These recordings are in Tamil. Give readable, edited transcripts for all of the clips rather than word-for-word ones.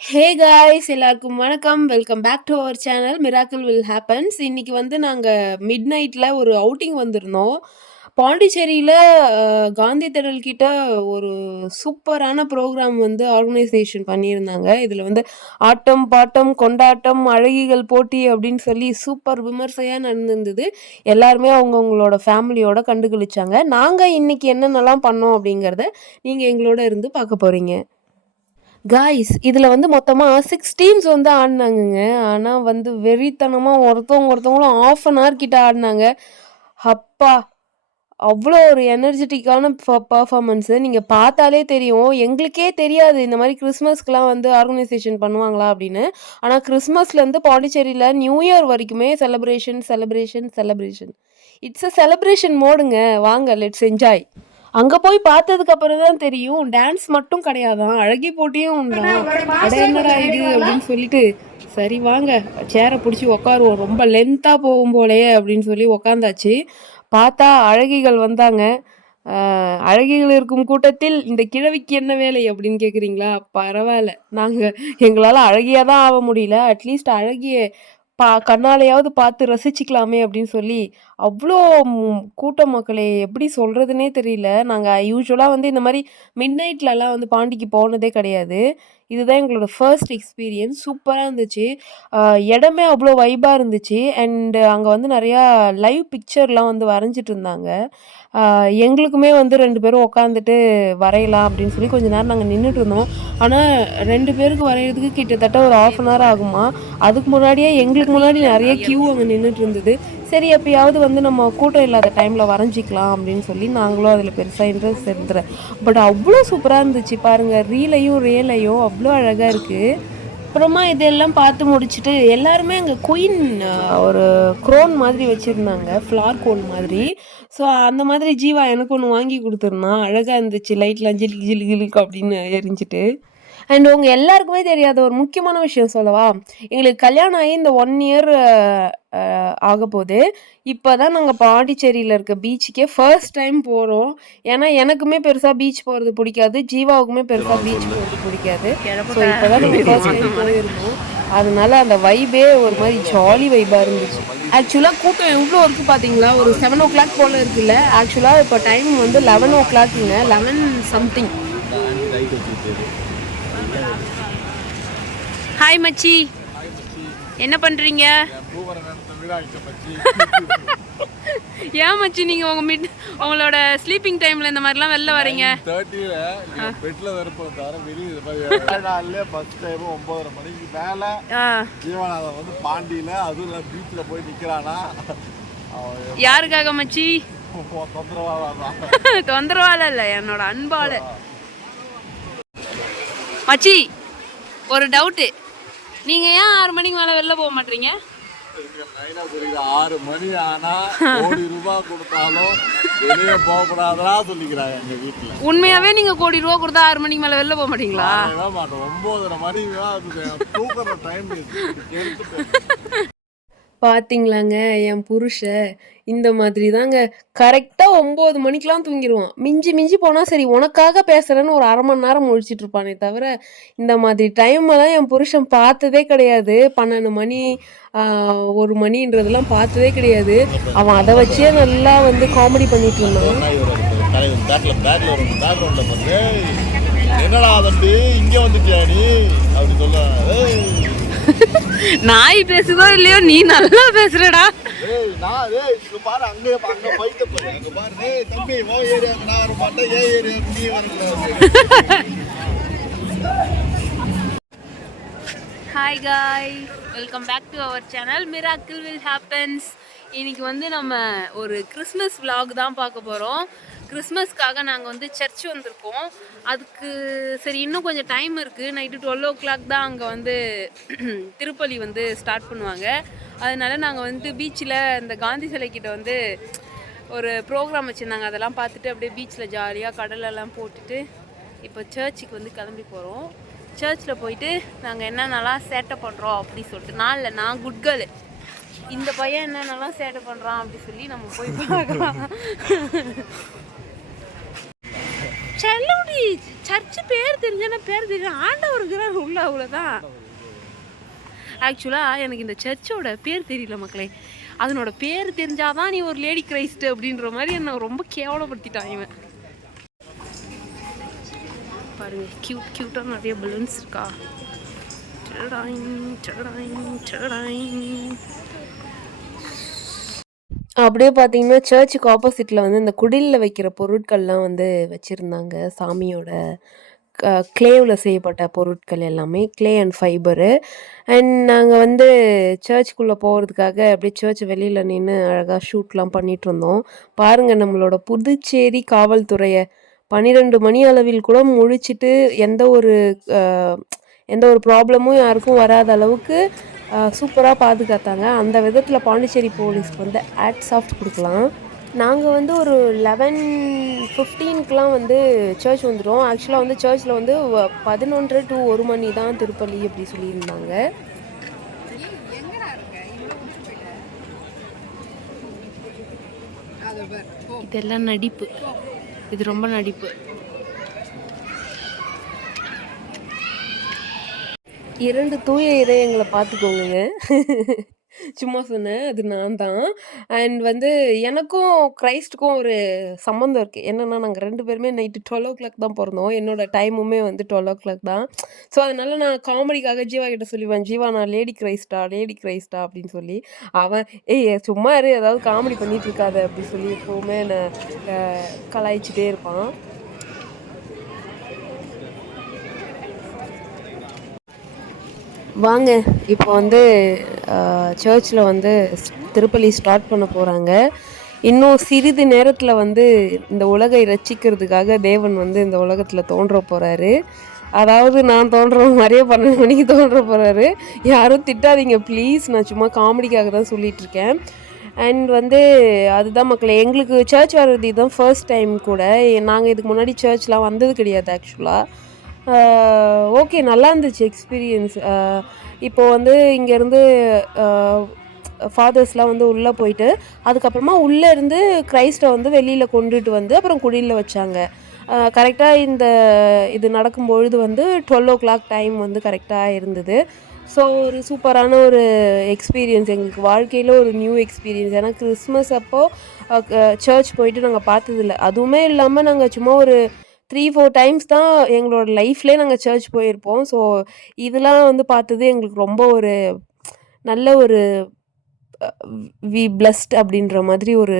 ஹே காய்ஸ் எல்லாருக்கும் வணக்கம். Welcome back to our channel miracle will happens. இன்னைக்கு வந்து நாங்கள் மிட் நைட்டில் ஒரு அவுட்டிங் வந்திருந்தோம். பாண்டிச்சேரியில் காந்தி திடல் கிட்ட ஒரு சூப்பரான ப்ரோக்ராம் வந்து ஆர்கனைசேஷன் பண்ணியிருந்தாங்க. இதில் வந்து ஆட்டம் பாட்டம் கொண்டாட்டம் அழகிகள் போட்டி அப்படின்னு சொல்லி சூப்பர் விமர்சையாக நடந்திருந்தது. எல்லாருமே அவங்கவுங்களோட ஃபேமிலியோட கண்டுகளிச்சாங்க. நாங்கள் இன்னைக்கு என்னென்னலாம் பண்ணோம் அப்படிங்கிறத நீங்கள் எங்களோட இருந்து பார்க்க போகிறீங்க. காய்ஸ் இதில் வந்து மொத்தமாக 6 டீம்ஸ் வந்து ஆடினாங்கங்க. ஆனால் வந்து வெறித்தனமாக ஒருத்தவங்களும் ½ கிட்ட ஆடினாங்க. அப்பா, அவ்வளோ ஒரு எனர்ஜெட்டிக்கான பர்ஃபார்மன்ஸு. நீங்கள் பார்த்தாலே தெரியும். எங்களுக்கே தெரியாது இந்த மாதிரி கிறிஸ்மஸ்க்குலாம் வந்து ஆர்கனைசேஷன் பண்ணுவாங்களா அப்படின்னு. ஆனால் கிறிஸ்மஸ்லேருந்து பாண்டிச்சேரியில் நியூ இயர் வரைக்குமே celebration celebration celebration. It's a celebration மோடுங்க. வாங்க, லெட்ஸ் என்ஜாய். அங்கே போய் பார்த்ததுக்கு அப்புறம் தான் தெரியும், டான்ஸ் மட்டும் கிடையாதான், அழகி போட்டியும் உண்டான். அட என்னடா இது அப்படின்னு சொல்லிட்டு, சரி வாங்க சேரை பிடிச்சி உக்காருவோம், ரொம்ப லென்த்தாக போகும் போலையே அப்படின்னு சொல்லி உக்காந்தாச்சு. பார்த்தா அழகிகள் வந்தாங்க. அழகிகள் இருக்கும் கூட்டத்தில் இந்த கிழவிக்கு என்ன வேலை அப்படின்னு கேட்குறீங்களா? பரவாயில்ல, நாங்கள் எங்களால் அழகியாக தான் ஆக முடியல, அட்லீஸ்ட் அழகிய கண்ணாலையாவது பார்த்து ரசிச்சுக்கலாமே அப்படின்னு சொல்லி அவ்வளோ கூட்ட மக்களே, எப்படி சொல்கிறதுனே தெரியல. நாங்கள் யூஸ்வலாக வந்து இந்த மாதிரி மிட் நைட்லலாம் வந்து பாண்டிக்கு போனதே கிடையாது. இதுதான் எங்களோட ஃபர்ஸ்ட் எக்ஸ்பீரியன்ஸ். சூப்பராக இருந்துச்சு. இடமே அவ்வளோ வைபாக இருந்துச்சு. அண்டு அங்கே வந்து நிறையா லைவ் பிக்சர்லாம் வந்து வரைஞ்சிட்டு இருந்தாங்க. எங்களுக்குமே வந்து 2 பேரும் உட்காந்துட்டு வரையலாம் அப்படின்னு சொல்லி கொஞ்ச நேரம் நாங்கள் நின்றுட்டு இருந்தோம். ஆனால் 2 பேருக்கு வரைகிறதுக்கு கிட்டத்தட்ட ஒரு ½ ஆகுமா. அதுக்கு முன்னாடியே எங்களுக்கு முன்னாடி நிறைய கியூ அங்கே நின்றுட்டு இருந்தது. சரி, எப்பயாவது வந்து நம்ம கூட்டம் இல்லாத டைமில் வரைஞ்சிக்கலாம் அப்படின்னு சொல்லி நாங்களும் அதில் பெருசாக இன்ட்ரெஸ்ட் இருந்துறேன். பட் அவ்வளோ சூப்பராக இருந்துச்சு பாருங்கள். ரீலையும் ரியலையும் அவ்வளோ அழகாக இருக்குது. அப்புறமா இதெல்லாம் பார்த்து முடிச்சுட்டு எல்லாருமே அங்கே குயின் ஒரு க்ரோன் மாதிரி வச்சுருந்தாங்க, ஃப்ளார் கோன் மாதிரி. ஸோ அந்த மாதிரி ஜீவா எனக்கு ஒன்று வாங்கி கொடுத்துருந்தான். அழகாக இருந்துச்சு, லைட்லாம் ஜிலுக்கு ஜிலு ஜிலுக்கு அப்படின்னு எரிஞ்சிட்டு. அண்ட் உங்கள் எல்லாருக்குமே தெரியாத ஒரு முக்கியமான விஷயம் சொல்லவா? எங்களுக்கு கல்யாணம் ஆகி இந்த 1 இயர் ஆக போகுது. இப்போ தான் நாங்கள் பாண்டிச்சேரியில் இருக்க பீச்சுக்கே ஃபர்ஸ்ட் டைம் போகிறோம். ஏன்னா எனக்குமே பெருசாக பீச் போகிறது பிடிக்காது, ஜீவாவுக்குமே பெருசாக பீச் போகிறது பிடிக்காது. ஸோ இப்போ தான் நாங்கள் ஃபர்ஸ்ட் டைம் போயிருந்தோம். அதனால அந்த வைபே ஒரு மாதிரி ஜாலி வைபாக இருந்துச்சு. ஆக்சுவலாக கூட்டம் எவ்வளோ இருக்குது பார்த்தீங்களா? ஒரு 7 o'clock போல் இருக்குல்ல. ஆக்சுவலாக இப்போ டைம் வந்து 11 o'clockங்க, 11 சம்திங். ஹாய் மச்சி, என்ன பண்ணுறீங்க? ஏன் மச்சி நீங்கள் உங்களோட ஸ்லீப்பிங் டைமில் இந்த மாதிரிலாம் வெளில வரீங்க? 30ல பெட்ல இருப்போம் தவிர வெளியே நாள்ல ஃபர்ஸ்ட் டைம் 9:30 மணிக்கு மேலே ஜீவநாதன் வந்து பாண்டியில் அதுவும் பீச்சில் போய் நிற்கிறானா. யாருக்காக மச்சி? தொந்தரவால இல்லை, என்னோட அன்பால. மச்சி ஒரு டவுட்டு, நீங்கள் ஏன் 6 மணிக்கு மேலே வெளில போக மாட்டீங்க? 6 மணி ஆனா ₹1,00,000 கொடுத்தாலும் வெளியே போகக்கூடாதா சொல்லிக்கிறாங்க எங்க வீட்டுல. உண்மையாவே நீங்க ₹1,00,000 கொடுத்தா 6 மணிக்கு மேல வெளில போக மாட்டீங்களா? மாட்டோம். 9:30 மணிக்கு தான் தூக்குற டைம். பார்த்தீங்களாங்க என் புருஷன் இந்த மாதிரி தாங்க. கரெக்டாக 9 மணிக்கெலாம் தூங்கிடுவான். மிஞ்சி மிஞ்சி போனால் சரி உனக்காக பேசுகிறேன்னு ஒரு அரை மணி நேரம் முழிச்சிட்டு இருப்பானே தவிர இந்த மாதிரி டைமெல்லாம் என் புருஷன் பார்த்ததே கிடையாது. 12 மணி 1 மணின்றதெல்லாம் பார்த்ததே கிடையாது. அவன் அதை வச்சே நல்லா வந்து காமெடி பண்ணிட்டு இருந்தான். என்னடா தம்பி இங்கே வந்துட்டியா நீ அப்படி சொல்ல. நாய் பேசுதோ இல்லையோ, நீ நல்லா பேசுறடா. Hi guys, welcome back to our channel miracle will happens. இன்னைக்கு வந்து நம்ம ஒரு கிறிஸ்மஸ் vlog தான் பார்க்க போகிறோம். கிறிஸ்மஸ்க்காக நாங்கள் வந்து சர்ச் வந்திருக்கோம். அதுக்கு சரி இன்னும் கொஞ்சம் டைம் இருக்குது. நைட்டு 12 o'clock தான் அங்கே வந்து திருப்பலி வந்து ஸ்டார்ட் பண்ணுவாங்க. அதனால நாங்கள் வந்து பீச்சில் இந்த காந்தி சிலைக்கிட்ட வந்து ஒரு ப்ரோக்ராம் வச்சுருந்தாங்க. அதெல்லாம் பார்த்துட்டு அப்படியே பீச்சில் ஜாலியாக கடலெல்லாம் போட்டுட்டு இப்போ சர்ச்சுக்கு வந்து கிளம்பி போகிறோம். சர்ச்சில் போயிட்டு நாங்கள் என்னென்னலாம் சேட்டை பண்ணுறோம் அப்படி சொல்லிட்டு, நான் குட் கேர்ளு, இந்த பையன் என்னென்னலாம் சேட்டை பண்ணுறான் அப்படி சொல்லி நம்ம போய் பார்க்கலாம். செல்லுடி சர்ச்சு பேர் தெரிஞ்சா பேர் தெரியும், ஆண்டவர் இருக்கிறார் உள்ள, அவ்வளோதான். ஆக்சுவலாக எனக்கு இந்த சர்ச்சோட பேர் தெரியல மக்களே. அதனோட பேர் தெரிஞ்சாதான் நீ ஒரு லேடி கிரைஸ்ட் அப்படின்ற மாதிரி என்னை ரொம்ப கேவலப்படுத்திட்டான் இவன். பாருங்க, கியூட்டாக நிறைய பலூன்ஸ் இருக்கா. அப்படியே பார்த்தீங்கன்னா சர்ச்சுக்கு ஆப்போசிட்டில் வந்து இந்த குடிலில் வைக்கிற பொருட்கள்லாம் வந்து வச்சுருந்தாங்க. சாமியோட கிளேவில் செய்யப்பட்ட பொருட்கள் எல்லாமே, கிளே அண்ட் ஃபைபரு. அண்ட் நாங்கள் வந்து சர்ச்சுக்குள்ளே போகிறதுக்காக அப்படியே சர்ச் வெளியில் நின்று அழகாக ஷூட்லாம் பண்ணிகிட்டு இருந்தோம். பாருங்கள் நம்மளோட புதுச்சேரி காவல்துறையை 12 மணி அளவில் கூட முழிச்சிட்டு எந்த ஒரு ப்ராப்ளமும் யாருக்கும் வராத அளவுக்கு சூப்பராக பாதுகாத்தாங்க. அந்த விதத்தில் பாண்டிச்சேரி போலீஸ்க்கு வந்து ஹேட்ஸ் ஆஃப் கொடுக்கலாம். நாங்கள் வந்து ஒரு 11:15க்குலாம் வந்து சர்ச் வந்துடும். ஆக்சுவலாக வந்து சர்ச்சில் வந்து 11:30 to 1 மணி தான் திருப்பலி அப்படி சொல்லியிருந்தாங்க. இதெல்லாம் நடிப்பு, இது ரொம்ப நடிப்பு. 2 தூய இதயங்களை பார்த்துக்கோங்க. சும்மா சொன்னேன், அது நான் தான். அண்ட் வந்து எனக்கும் கிரைஸ்டுக்கும் ஒரு சம்மந்தம் இருக்குது. என்னென்னா நாங்கள் 2 பேருமே நைட்டு 12 o'clock தான் பிறந்தோம். என்னோடய டைமுமே வந்து 12 o'clock தான். ஸோ அதனால் நான் காமெடிக்காக ஜீவா கிட்ட சொல்லுவேன், ஜீவா நான் லேடி கிரைஸ்டா அப்படின்னு சொல்லி. அவன் சும்மா இரு, ஏதாவது காமெடி பண்ணிகிட்டு இருக்காத அப்படி சொல்லி எப்போவுமே நான் கலாய்ச்சிட்டே இருப்பான். வாங்க இப்போ வந்து சர்ச்சில் வந்து திருப்பலி ஸ்டார்ட் பண்ண போகிறாங்க. இன்னும் சிறிது நேரத்தில் வந்து இந்த உலகை ரட்சிக்கிறதுக்காக தேவன் வந்து இந்த உலகத்தில் தோன்ற போகிறாரு. அதாவது நான் தோன்ற மாதிரியே 12 மணிக்கு தோன்ற போகிறாரு. யாரும் திட்டாதீங்க ப்ளீஸ், நான் சும்மா காமெடிக்காக தான் சொல்லிகிட்ருக்கேன். அண்ட் வந்து அதுதான் மக்களே, எங்களுக்கு சர்ச் வர்றது இதுதான் ஃபர்ஸ்ட் டைம் கூட. நாங்கள் இதுக்கு முன்னாடி சர்ச்லாம் வந்தது கிடையாது ஆக்சுவலாக. ஓகே, நல்லா இருந்துச்சு எக்ஸ்பீரியன்ஸ். இப்போது வந்து இங்கேருந்து ஃபாதர்ஸ்லாம் வந்து உள்ளே போயிட்டு அதுக்கப்புறமா உள்ளே இருந்து கிரைஸ்ட்டை வந்து வெளியில் கொண்டுட்டு வந்து அப்புறம் குடியில் வச்சாங்க. கரெக்டாக இது நடக்கும்பொழுது வந்து 12 o'clock டைம் வந்து கரெக்டாக இருந்தது. ஸோ ஒரு சூப்பரான ஒரு எக்ஸ்பீரியன்ஸ், எங்களுக்கு வாழ்க்கையில் ஒரு நியூ எக்ஸ்பீரியன்ஸ். ஏன்னா கிறிஸ்மஸ் அப்போது சர்ச் போயிட்டு நாங்கள் பார்த்ததில்ல. அதுவுமே இல்லாமல் நாங்கள் சும்மா ஒரு 3-4 டைம்ஸ் தான் எங்களோட லைஃப்லேயே நாங்கள் சர்ச் போயிருப்போம். ஸோ இதெல்லாம் வந்து பார்த்தது எங்களுக்கு ரொம்ப ஒரு நல்ல ஒரு வி பிளஸ்ட் அப்படின்ற மாதிரி ஒரு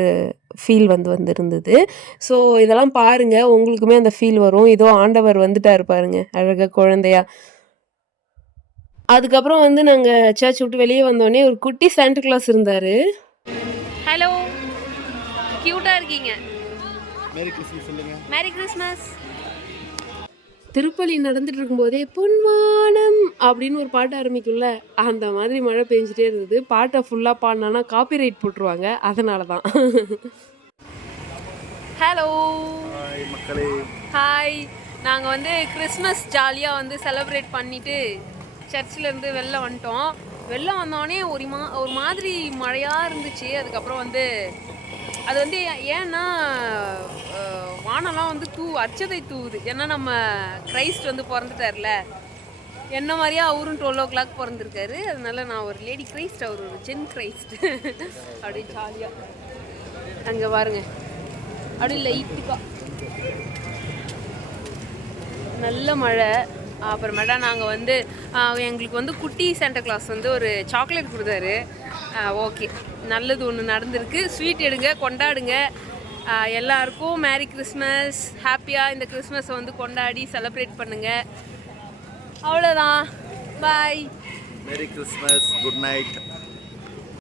ஃபீல் வந்துருந்தது. ஸோ இதெல்லாம் பாருங்கள், உங்களுக்குமே அந்த ஃபீல் வரும். இதோ ஆண்டவர் வந்துட்டார் பாருங்க அழகாக குழந்தையா. அதுக்கப்புறம் வந்து நாங்கள் சர்ச் விட்டு வெளியே வந்தோடனே ஒரு குட்டி சாண்டா கிளாஸ் இருந்தார். ஹலோ, க்யூட்டாக இருக்கீங்க. Merry Christmas. திருப்பலி நடந்துட்டு இருக்கும்போதே பொன்வானம் அப்படின்னு ஒரு பாட்டு ஆரம்பிக்கும்ல, அந்த மாதிரி மழை பெஞ்சிட்டே இருந்தது. பாட்டை ஃபுல்லாக பாடினா காப்பிரைட் போட்டுருவாங்க, அதனால தான். ஹலோ மக்களே, ஹாய். நாங்கள் வந்து கிறிஸ்மஸ் ஜாலியாக வந்து செலிப்ரேட் பண்ணிவிட்டு சர்ச்சிலேருந்து வெளில வந்துட்டோம். வெளில வந்தோடனே ஒரு மாதிரி மழையாக இருந்துச்சு. அதுக்கப்புறம் வந்து அது வந்து ஏன்னா வானம்லாம் வந்து அச்சதை தூவுது. ஏன்னா நம்ம கிரைஸ்ட் வந்து பிறந்துட்டார்ல, என்ன மாதிரியா அவரும் 12 o'clock பிறந்திருக்காரு. அதனால நான் ஒரு லேடி கிரைஸ்ட், அவர் ஒரு ஜென் கிரைஸ்ட். அப்படியே ஜாலியாக அங்கே பாருங்க, அப்படி லைட்டுக்கா நல்ல மழை. அப்புறமேட்டா நாங்கள் வந்து எங்களுக்கு வந்து குட்டி சாண்டா கிளாஸ் வந்து ஒரு சாக்லேட் கொடுத்தாரு. ஓகே, நல்லது ஒன்று நடந்திருக்கு. ஸ்வீட் எடுங்க, கொண்டாடுங்க. எல்லாருக்கும் மேரி கிறிஸ்மஸ். ஹாப்பியாக இந்த கிறிஸ்மஸை வந்து கொண்டாடி செலிப்ரேட் பண்ணுங்கள். அவ்வளோதான், bye. Merry Christmas, good night.